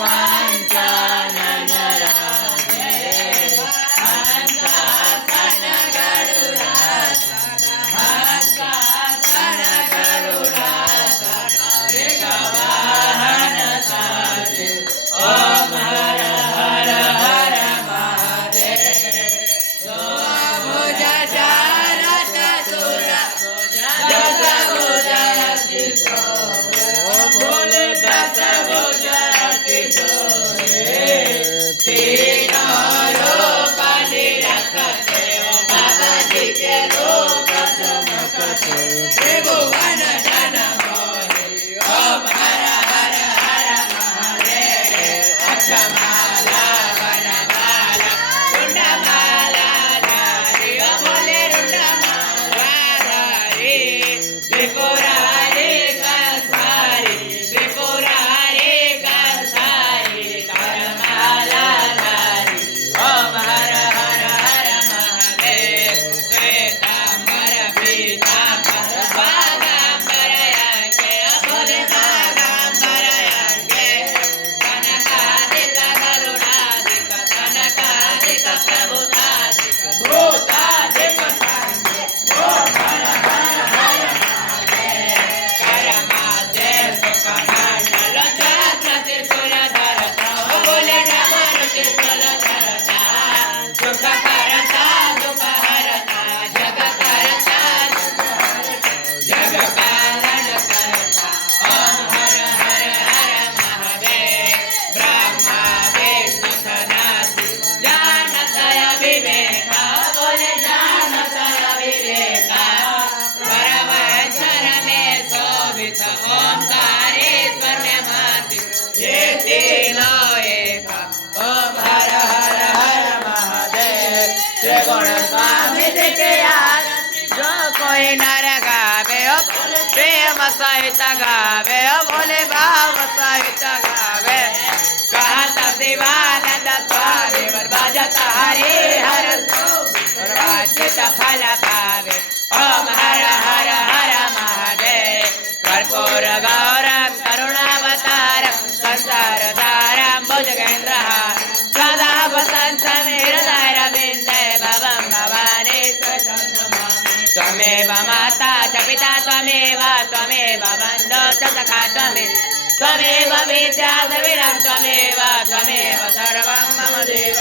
पंचानन राधे हंसासन गरुडासन हंसासन गरुडासन मृगवाहन साजे ओम हर हर हर महादेव भुज शरत सुर दस भुज अति सोहे भोले दस भुज अति सोहे तीनों रूप निरखते ओ बाबा जी के रूप चमकते त्रिभुवन जन मोहे ओम हर हर हर महादेव अक्षमाला वनमाला रुंडमाला धारी ओ भोले रुंडमाला धारी त्रिपुरारी कंसारी त्रिपुरारी कंसारी करमाला धारी ओम हर हर हर महादेव श्वेतांबर पीतांबर बागांबर यज्ञ भोले बागांबर यज्ञ कनकादिक गरुडादिक कनकादिक प्रभुतादिक भूतादिक सांगे ओम हर हर हर महादेव करमाद्य सुखमंडल छत्र त्रिशूल धरता ओ भोले डमर त्रिशूल धरता सुख करता दुख हरता जग करता जग पालन करता ओम हर हर हर महादेव ब्रह्मा विष्णु सदाशिव जानतय विवेका बोले जानतय विवेका परमेश्वर में शोभित ओंकारेश्वर में माति ये तीनों एक ओम हर हर हर महादेव श्री गुण स्वामी जी के आरती जो कोई नर गावे ओ भोले प्रेम सहित गावे ओ भोले भाव सहित गावे कहत शिवानंद स्वामी बरबाजत हरि हर सर्वाचित फल पावे ओम हर हर हर महादेव कर्पूर गौरम करुणावतारम संसार दारम भुजगेन्द्रहार सदा वसंत हृदय रविंदे भवं भवानी स्वयं नमामि त्वमेव माता च पिता त्वमेव त्वमेव बन्धो च सखा त्वमेव विद्या द्रविणं त्वमेव त्वमेव सर्वं मम देव